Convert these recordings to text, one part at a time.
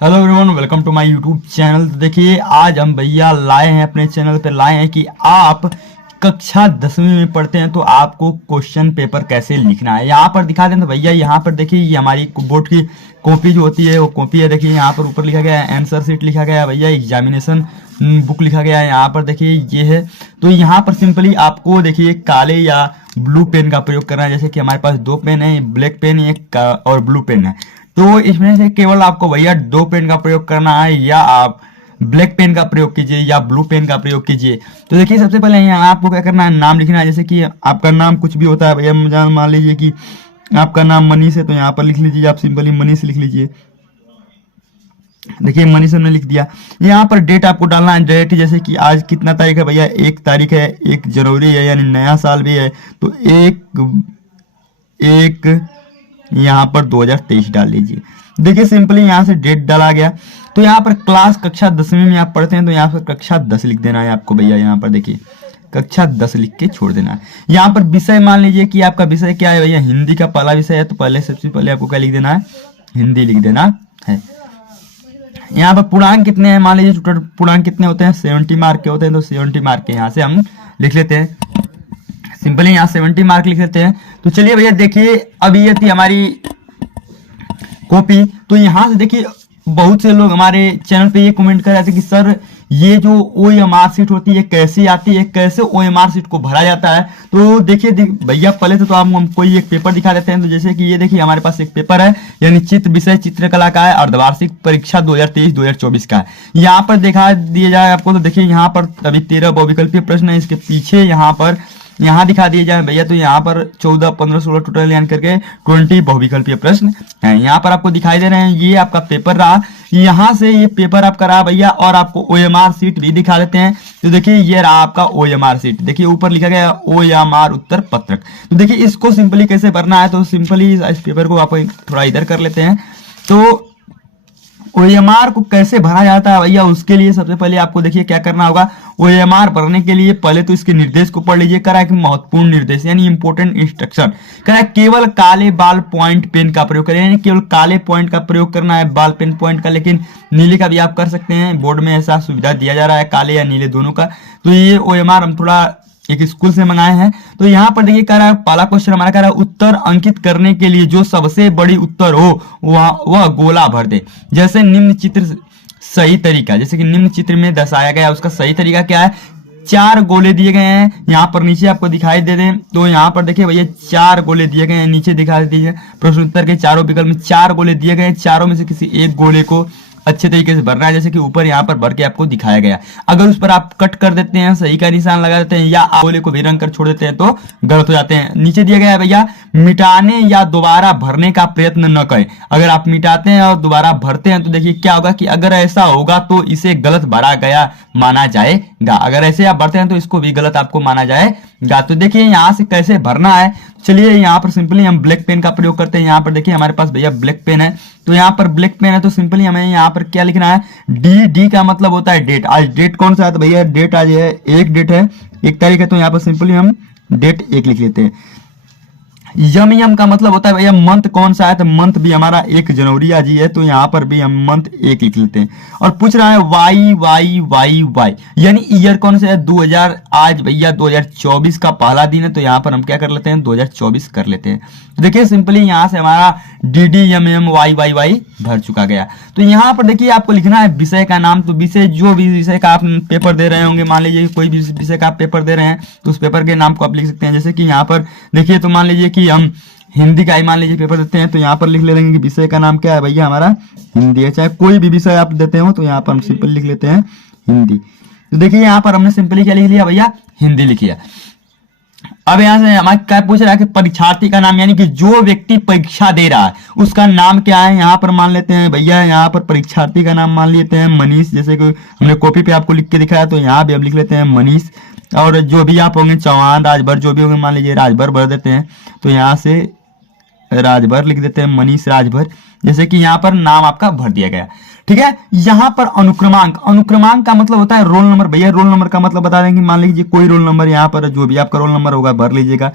Hello everyone, welcome to my YouTube channel. तो देखिए आज हम भैया लाए हैं अपने चैनल पे लाए हैं कि आप कक्षा 10वीं में पढ़ते हैं तो आपको क्वेश्चन पेपर कैसे लिखना है। यहाँ पर दिखा दें तो भैया यहाँ पर देखिए ये हमारी बोर्ड की कॉपी जो होती है वो कॉपी है। देखिए यहाँ पर ऊपर लिखा गया है आंसर शीट, लिखा गया है भैया एग्जामिनेशन बुक लिखा गया है। यहाँ पर देखिए ये है। तो यहाँ पर सिंपली आपको देखिए काले या ब्लू पेन का प्रयोग करना है। जैसे कि हमारे पास दो पेन है, ब्लैक पेन एक और ब्लू पेन है। तो इसमें से केवल आपको भैया दो पेन का प्रयोग करना है, या आप ब्लैक पेन का प्रयोग कीजिए या ब्लू पेन का प्रयोग कीजिए। तो देखिए सबसे पहले यहाँ आपको क्या करना है, नाम लिखना है। जैसे कि आपका नाम कुछ भी होता है भैया, मान लीजिए कि आपका नाम मनीष है तो यहाँ पर लिख लीजिए, आप सिंपली मनीष लिख लीजिए। देखिए मनीष हमने लिख दिया। यहाँ पर डेट आपको डालना है, डेट जैसे कि आज कितना तारीख है भैया, 1 तारीख है, 1 जनवरी है यानी नया साल भी है। तो एक यहाँ पर 2023 डाल लीजिए। देखिए सिंपली यहाँ से डेट डाला गया। तो यहाँ पर क्लास कक्षा 10वीं में आप पढ़ते हैं तो यहाँ पर कक्षा 10 लिख देना है आपको भैया। यहाँ पर देखिए कक्षा 10 लिख के छोड़ देना है। यहाँ पर विषय मान लीजिए कि आपका विषय क्या है भैया, हिंदी का पहला विषय है तो पहले सबसे पहले आपको क्या लिख देना है, हिंदी लिख देना है। यहाँ पर पूर्णांक कितने हैं, मान लीजिए टोटल पूर्णांक कितने होते हैं, 70 मार्क के होते हैं। तो 70 मार्क के यहाँ से हम लिख लेते हैं, सिंपली यहाँ 70 मार्क लिख लेते हैं। तो चलिए भैया देखिए अब ये थी हमारी कॉपी। तो यहाँ से देखिए बहुत से लोग हमारे चैनल पे ये कमेंट कर रहे थे कि सर ये जो OMR सीट होती है कैसे आती है, कैसे OMR सीट को भरा जाता है। तो देखिए भैया पहले तो हम कोई एक पेपर दिखा देते हैं। तो जैसे कि ये देखिए हमारे पास एक पेपर है, यानी चित्र विषय चित्रकला का है, अर्धवार्षिक परीक्षा 2023-2024 का है। यहाँ पर दिखा दिया जाए आपको। तो देखिए यहाँ पर अभी 13 बहुविकल्पीय प्रश्न है, इसके पीछे यहाँ दिखा दिए जाए भैया। तो यहाँ पर 14, 15, 16 टोटल यानी करके 20 बहुविकल्पीय प्रश्न हैं। यहाँ पर आपको दिखाई दे रहे हैं, ये आपका पेपर रहा। यहाँ से ये पेपर आपका रहा भैया, और आपको OMR सीट भी दिखा देते हैं। तो देखिए ये रहा आपका OMR सीट, देखिए ऊपर लिखा गया OMR उत्तर पत्रक। तो देखिए इसको सिंपली कैसे भरना है, तो सिंपली इस पेपर को आप थोड़ा इधर कर लेते हैं। तो OMR को कैसे भरा जाता है भैया, उसके लिए सबसे पहले आपको देखिए क्या करना होगा। OMR भरने के लिए पहले तो इसके निर्देश को पढ़ लीजिए। करा है कि महत्वपूर्ण निर्देश यानी इंपोर्टेंट इंस्ट्रक्शन, करा है केवल काले बाल पॉइंट पेन का प्रयोग करें, यानी केवल काले पॉइंट का प्रयोग करना है, बाल पेन पॉइंट का। लेकिन नीले का भी आप कर सकते हैं, बोर्ड में ऐसा सुविधा दिया जा रहा है, काले या नीले दोनों का। तो ये OMR हम थोड़ा एक स्कूल से मंगाए हैं। तो यहाँ पर देखिए कह रहा है पहला क्वेश्चन हमारा कह रहा है उत्तर अंकित करने के लिए जो सबसे बड़ी उत्तर हो वह गोला भर दे। जैसे निम्न चित्र सही तरीका, जैसे कि निम्न चित्र में दर्शाया गया उसका सही तरीका क्या है, 4 गोले दिए गए हैं। यहाँ पर नीचे आपको दिखाई दे दें तो यहाँ पर देखिए भैया 4 गोले दिए गए हैं, नीचे दिखा दीजिए प्रश्न उत्तर के चारों विकल्प में 4 गोले दिए गए हैं। चारों में से किसी एक गोले को अच्छे तरीके से भरना है, जैसे कि ऊपर यहाँ पर भर के आपको दिखाया गया। अगर उस पर आप कट कर देते हैं, सही का निशान लगा देते हैं, या गोले को भी रंग कर छोड़ देते हैं तो गलत हो जाते हैं। नीचे दिया गया है भैया मिटाने या दोबारा भरने का प्रयत्न न करें। अगर आप मिटाते हैं और दोबारा भरते हैं तो देखिए क्या होगा कि अगर ऐसा होगा तो इसे गलत भरा गया माना जाएगा। अगर ऐसे आप भरते हैं तो इसको भी गलत आपको माना जाएगा। तो देखिए यहाँ से कैसे भरना है, चलिए यहाँ पर सिंपली हम ब्लैक पेन का प्रयोग करते हैं। यहाँ पर देखिए हमारे पास भैया ब्लैक पेन है। तो यहाँ पर ब्लैक पेन है तो सिंपली हमें यहाँ पर क्या लिखना है, डी का मतलब होता है डेट। आज डेट कौन सा है, तो भैया डेट आज है 1 डेट है, 1 तारीख है। तो यहाँ पर सिंपली हम डेट 1 लिख लेते हैं। यम का मतलब होता है भैया मंथ कौन सा है, तो मंथ भी हमारा 1 जनवरी आज ही है। तो यहाँ पर भी हम मंथ 1 लिख लेते हैं। और पूछ रहा है वाई यानी ईयर कौन सा है, 2000। आज भैया 2024 का पहला दिन है तो यहाँ पर हम क्या कर लेते हैं, 2024 कर लेते हैं। तो देखिए सिंपली यहाँ से हमारा DDMMYYY भर चुका गया। तो यहाँ पर देखिए आपको लिखना है विषय का नाम। तो विषय जो भी विषय का आप पेपर दे रहे होंगे, मान लीजिए कोई भी विषय का आप पेपर दे रहे हैं तो उस पेपर के नाम को आप लिख सकते हैं। जैसे कि यहाँ पर देखिए तो मान लीजिए कि हम हिंदी का ही मान लीजिए पेपर देते हैं तो यहाँ पर लिख ले लेंगे कि विषय का नाम क्या है भैया हमारा हिंदी है। चाहे कोई भी विषय आप देते हो तो यहाँ पर हम सिंपल लिख लेते हैं हिंदी। तो देखिए यहाँ पर हमने सिंपली क्या लिख लिया भैया, हिंदी लिख लिया। अब यहाँ से हमारे क्या पूछ रहा है कि परीक्षार्थी का नाम, यानी कि जो व्यक्ति परीक्षा दे रहा है उसका नाम क्या है। यहाँ पर मान लेते हैं भैया, यहाँ पर परीक्षार्थी का नाम मान लेते हैं मनीष। जैसे कि हमने कॉपी पे आपको लिख के दिखाया तो यहाँ भी हम लिख लेते हैं मनीष। और जो भी आप होंगे चौहान, राजभर, जो भी होंगे मान लीजिए राजभर भर देते हैं। तो यहाँ से राजभर लिख देते हैं, मनीष राजभर। जैसे कि यहाँ पर नाम आपका भर दिया गया, ठीक है। यहाँ पर अनुक्रमांक का मतलब होता है रोल नंबर। भैया रोल नंबर का मतलब बता देंगे, मान लीजिए कोई रोल नंबर, यहाँ पर जो भी आपका रोल नंबर होगा भर लीजिएगा।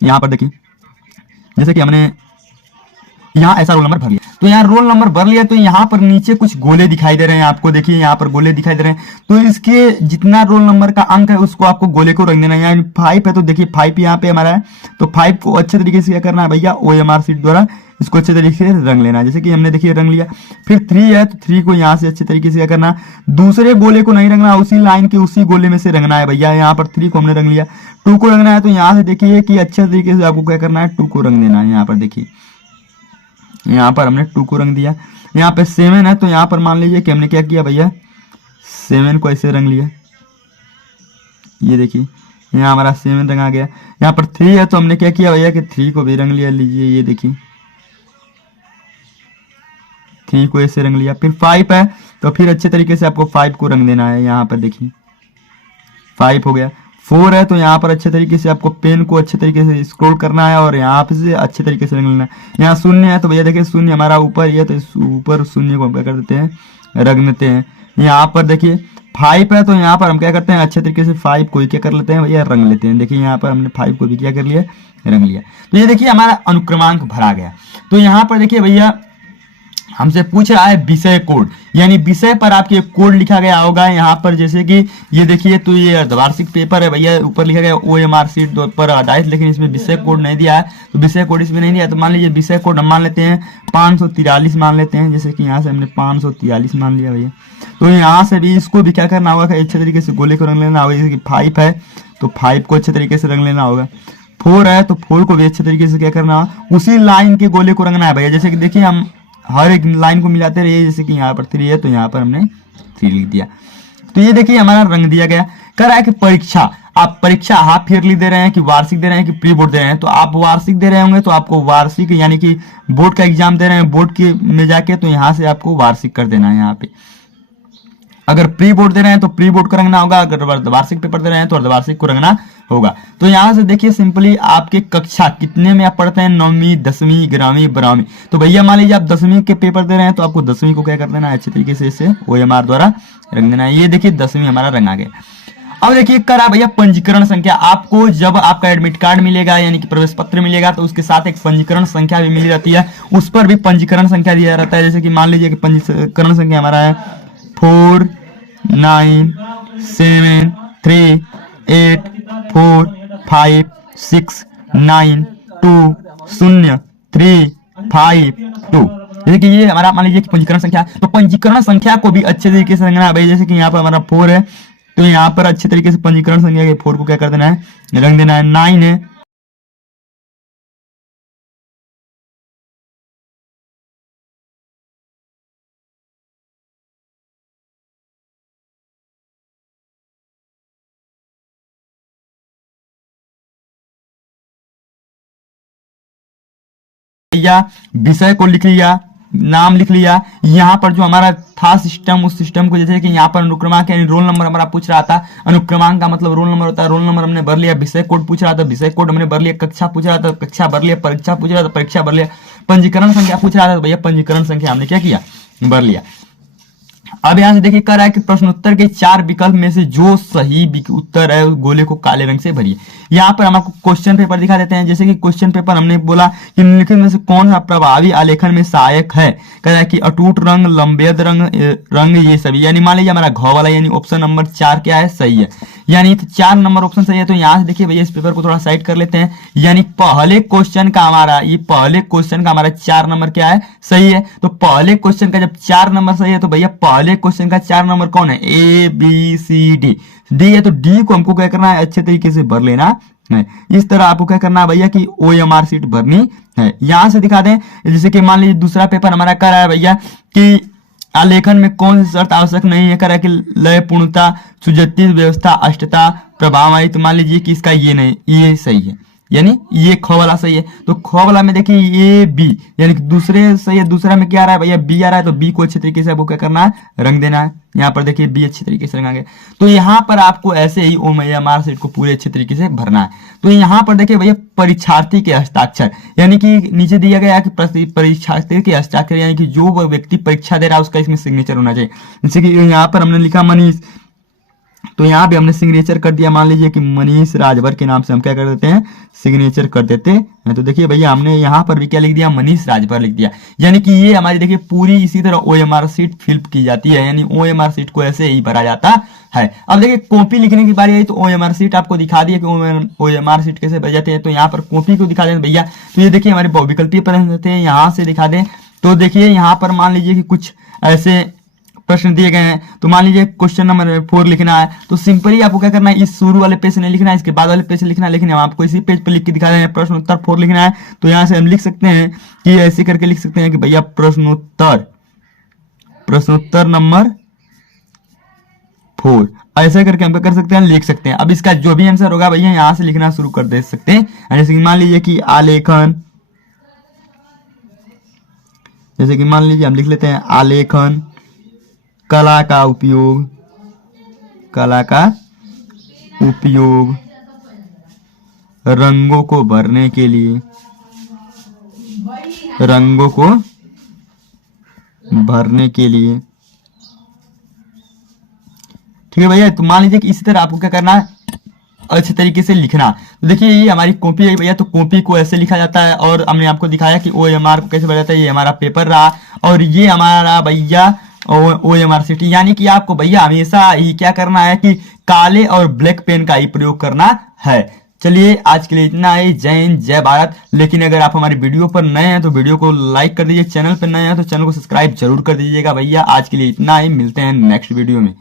यहाँ पर देखिए जैसे कि हमने यहाँ ऐसा रोल नंबर भर लिया। तो यहाँ रोल नंबर भर लिया, तो यहाँ पर नीचे कुछ गोले दिखाई दे रहे हैं आपको, देखिए यहाँ पर गोले दिखाई दे रहे हैं। तो इसके जितना रोल नंबर का अंक है उसको आपको गोले को रंग देना है। यानी 5 है तो देखिए 5 यहाँ पे हमारा है, तो 5 को अच्छे तरीके से क्या करना है भैया, OMR शीट द्वारा इसको अच्छे तरीके से रंग लेना है। जैसे कि हमने देखिए रंग लिया। फिर 3 है तो 3 को यहाँ से अच्छे तरीके से क्या करना, दूसरे गोले को नहीं रंगना, उसी लाइन के उसी गोले में से रंगना है भैया। यहाँ पर 3 को हमने रंग लिया। 2 को रंगना है तो यहाँ से देखिए कि अच्छे तरीके से आपको क्या करना है, 2 को रंग देना है। यहाँ पर देखिए यहाँ पर हमने 2 को रंग दिया। यहाँ पे 7 है तो यहाँ पर मान लीजिए कि हमने क्या किया भैया, 7 को ऐसे रंग लिया। ये देखिए यहाँ हमारा 7 रंगा गया। यहाँ पर 3 है तो हमने क्या किया भैया कि 3 को भी रंग लिया। लीजिए ये देखिए 3 को ऐसे रंग लिया। फिर 5 है तो फिर अच्छे तरीके से आपको 5 को रंग देना है। यहाँ पर देखिए 5 हो गया। 4 है तो यहाँ पर अच्छे तरीके से आपको पेन को अच्छे तरीके से स्क्रॉल करना है और यहाँ पे से अच्छे तरीके से रंग लेना है। यहाँ 0 है तो भैया देखिए 0 हमारा ऊपर ही है तो इस ऊपर 0 को हम क्या कर देते हैं, रंग देते हैं। यहाँ पर देखिए 5 है तो यहाँ पर हम क्या करते हैं, अच्छे तरीके से 5 को क्या कर लेते हैं भैया, रंग लेते हैं। देखिए यहाँ पर हमने 5 को भी क्या कर लिया, रंग लिया। तो ये देखिए हमारा अनुक्रमांक भरा गया। तो यहाँ पर देखिए भैया हमसे पूछ रहा है विषय कोड, यानी विषय पर आपके कोड लिखा गया होगा। यहाँ पर जैसे कि ये देखिए, तो ये अर्धवार्षिक पेपर है भैया, ऊपर लिखा गया OMR शीट पर आधारित, लेकिन इसमें विषय कोड नहीं दिया है। तो विषय कोड इसमें नहीं दिया, तो मान लीजिए विषय कोड हम मान लेते हैं 543 मान लेते हैं। जैसे कि यहाँ से हमने 543 मान लिया भैया। तो यहाँ से भी इसको भी क्या करना होगा, अच्छे तरीके से गोले को रंग लेना होगा। जैसे कि 5 है तो 5 को अच्छे तरीके से रंग लेना होगा। 4 है तो 4 को भी अच्छे तरीके से क्या करना होगा, उसी लाइन के गोले को रंगना है भैया। जैसे कि देखिए हम हर एक लाइन को मिलाते रहिए। जैसे कि यहाँ पर 3 है तो यहाँ पर हमने 3 लिख दिया। तो ये देखिए हमारा रंग दिया गया। कह रहा है कि परीक्षा, आप परीक्षा हाफ ईयरली दे रहे हैं कि वार्षिक दे रहे हैं कि प्री बोर्ड दे रहे हैं। तो आप वार्षिक दे रहे होंगे तो आपको वार्षिक यानी कि बोर्ड का एग्जाम दे रहे हैं बोर्ड के में जाके, तो यहाँ से आपको वार्षिक कर देना है। यहाँ पे अगर प्री बोर्ड दे रहे हैं तो प्री बोर्ड को रंगना होगा, अगर वार्षिक पेपर दे रहे हैं तो अर्धवार्षिक को रंगना होगा। तो यहाँ से देखिए सिंपली आपके कक्षा कितने में आप पढ़ते हैं, 9वीं 10वीं 11वीं 12वीं। तो भैया मान लीजिए आप 10वीं के पेपर दे रहे हैं तो आपको 10वीं को क्या कर देना है, अच्छे तरीके से इसे OMR द्वारा रंग देना है। ये देखिए 10वीं हमारा रंग आ गया। अब देखिए करा भैया पंजीकरण संख्या, आपको जब आपका एडमिट कार्ड मिलेगा यानी कि प्रवेश पत्र मिलेगा तो उसके साथ एक पंजीकरण संख्या भी मिली रहती है, उस पर भी पंजीकरण संख्या दिया रहता है। जैसे कि मान लीजिए कि पंजीकरण संख्या हमारा है 4 9 7 3 8 4 5 6 9 2 0 3 5 2। जैसे कि ये हमारा मान लीजिए कि पंजीकरण संख्या, तो पंजीकरण संख्या को भी अच्छे तरीके से रंगना है भाई। जैसे कि यहाँ पर हमारा 4 है तो यहाँ पर अच्छे तरीके से पंजीकरण संख्या के 4 को क्या कर देना है, रंग देना है। 9 है या विषय को लिख लिया, नाम लिख लिया। यहाँ पर जो हमारा था सिस्टम, उस सिस्टम को जैसे कि यहाँ पर अनुक्रमांक यानी रोल नंबर हमारा पूछ रहा था, अनुक्रमांक का मतलब रोल नंबर होता है, रोल नंबर हमने भर लिया। विषय कोड पूछ रहा था, विषय कोड हमने भर लिया। कक्षा पूछ रहा था, कक्षा भर लिया। परीक्षा पूछ रहा था, परीक्षा भर लिया। पंजीकरण संख्या पूछ रहा था तो भैया पंजीकरण संख्या हमने क्या किया, भर लिया। अब यहाँ से देखिए कर रहा है कि प्रश्नोत्तर के 4 विकल्प में से जो सही उत्तर है उस गोले को काले रंग से भरिए। यहाँ पर हम आपको क्वेश्चन पेपर दिखा देते हैं। जैसे कि क्वेश्चन पेपर हमने बोला कि निम्नलिखित में से कौन सा प्रभावी आलेखन में सहायक है, कह रहा है कि अटूट रंग, लंबेद रंग ये सभी। यानी मान लीजिए हमारा घ वाला यानी ऑप्शन नंबर 4 क्या है, सही है। यानी तो 4 नंबर ऑप्शन सही है। तो यहाँ से देखिए भैया इस पेपर को थोड़ा साइड कर लेते हैं। यानी पहले क्वेश्चन का हमारा 4 नंबर क्या है, सही है। तो पहले क्वेश्चन का जब 4 नंबर सही है तो भैया पहले क्वेश्चन का 4 नंबर कौन है, ABCD डी है। तो डी को हमको क्या करना है, अच्छे तरीके से भर लेना है। इस तरह आपको क्या करना है भैया कि OMR शीट भरनी है। यहां से दिखा दें, जैसे कि मान लीजिए दूसरा पेपर हमारा कर रहा है भैया कि आलेखन में कौन सी शर्त आवश्यक नहीं है, कर रहा है कि लय, पूर्णता, सुजतिव व्यवस्था, अष्टता, प्रभावमयी। तो मान लीजिए कि इसका ये नहीं, ये सही है, यानी ये ख वाला सही है। तो ख वाला में देखिए ये बी यानी कि दूसरे सही है। दूसरा में क्या आ रहा है भैया, बी आ रहा है। तो बी को अच्छे तरीके से आपको क्या करना है, रंग देना है। यहाँ पर देखिए बी अच्छे तरीके से रंगा गया। तो यहाँ पर आपको ऐसे ही OMR शीट को पूरे अच्छे तरीके से भरना है। तो यहाँ पर देखिए भैया परीक्षार्थी के हस्ताक्षर, यानी कि नीचे दिया गया है कि परीक्षार्थी के हस्ताक्षर यानी कि जो व्यक्ति परीक्षा दे रहा है उसका इसमें सिग्नेचर होना चाहिए। जैसे कि यहाँ पर हमने लिखा मनीष, तो यहाँ पे हमने सिग्नेचर कर दिया, मान लीजिए कि मनीष राजभर के नाम से हम क्या कर देते हैं, सिग्नेचर कर देते हैं। तो देखिए भैया हमने यहाँ पर भी क्या लिख दिया, मनीष राजभर लिख दिया। यानी कि ये हमारी देखिए पूरी इसी तरह OMR शीट फिल की जाती है, यानी OMR शीट को ऐसे ही भरा जाता है। अब देखिए कॉपी लिखने की बारी आई तो OMR शीट आपको दिखा दिया कि OMR शीट कैसे भर जाते हैं। तो यहाँ पर कॉपी को दिखा दें भैया, तो ये देखिए हमारे बहुविकल्पीय प्रश्न थे, यहाँ से दिखा दें। तो देखिए यहाँ पर मान लीजिए कि कुछ ऐसे प्रश्न दिए गए हैं। तो मान लीजिए क्वेश्चन नंबर 4 लिखना है, तो सिंपली आपको क्या करना है, इस शुरू वाले पेज से नहीं लिखना है, इसके बाद वाले पेज से लिखना है। लेकिन हम आपको इसी पेज पर लिख के दिखा रहे हैं, प्रश्न उत्तर 4 लिखना है। तो यहाँ से हम लिख सकते हैं कि ऐसे करके लिख सकते हैं कि भैया प्रश्नोत्तर नंबर 4, ऐसे करके हम क्या कर सकते हैं, लिख सकते हैं। अब इसका जो भी आंसर होगा भैया यहाँ से लिखना शुरू कर दे सकते हैं। जैसे कि मान लीजिए कि आलेखन, जैसे कि मान लीजिए हम लिख लेते हैं आलेखन, कला का उपयोग, रंगों को भरने के लिए, ठीक है भैया। तो मान लीजिए कि इसी तरह आपको क्या करना है, अच्छे तरीके से लिखना। तो देखिए ये हमारी कॉपी है भैया, तो कॉपी को ऐसे लिखा जाता है। और हमने आपको दिखाया कि OMR को कैसे भरा जाता है, ये हमारा पेपर रहा। और ये हमारा भैया OMR शीट, यानी कि आपको भैया हमेशा ही क्या करना है कि काले और ब्लैक पेन का ही प्रयोग करना है। चलिए आज के लिए इतना ही। जय हिंद, जय भारत। लेकिन अगर आप हमारी वीडियो पर नए हैं तो वीडियो को लाइक कर दीजिए, चैनल पर नए हैं तो चैनल को सब्सक्राइब जरूर कर दीजिएगा भैया। आज के लिए इतना ही, मिलते हैं नेक्स्ट वीडियो में।